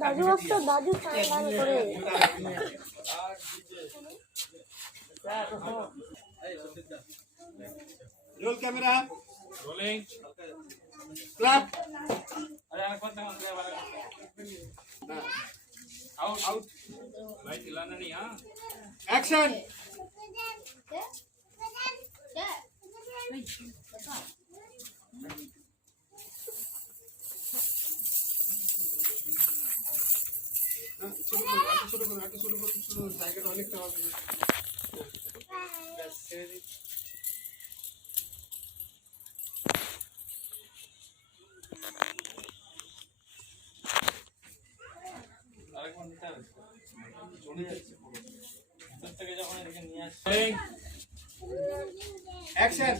দাদু করে roll camera rolling clap अरे यार कौन सा वाला आउट आउट लाइट हिलाना नहीं हां एक्शन शुरू करो टाइगर अनेक का एक्शन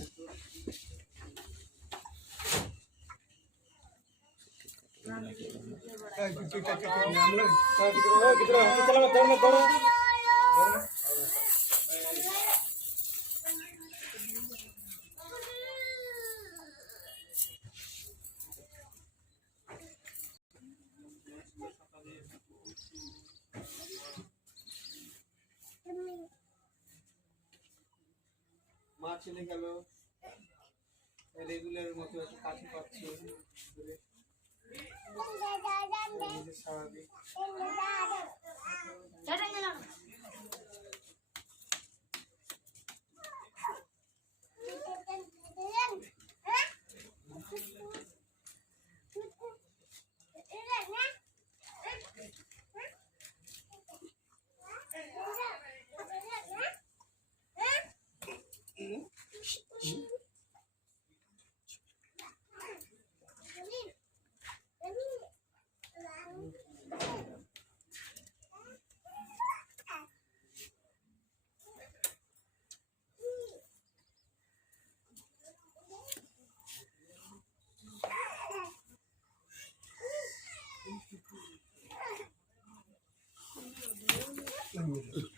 মা চলে গেল রেগুলার মতো কাছে পাচ্ছে স্বাভাবিক Thank you.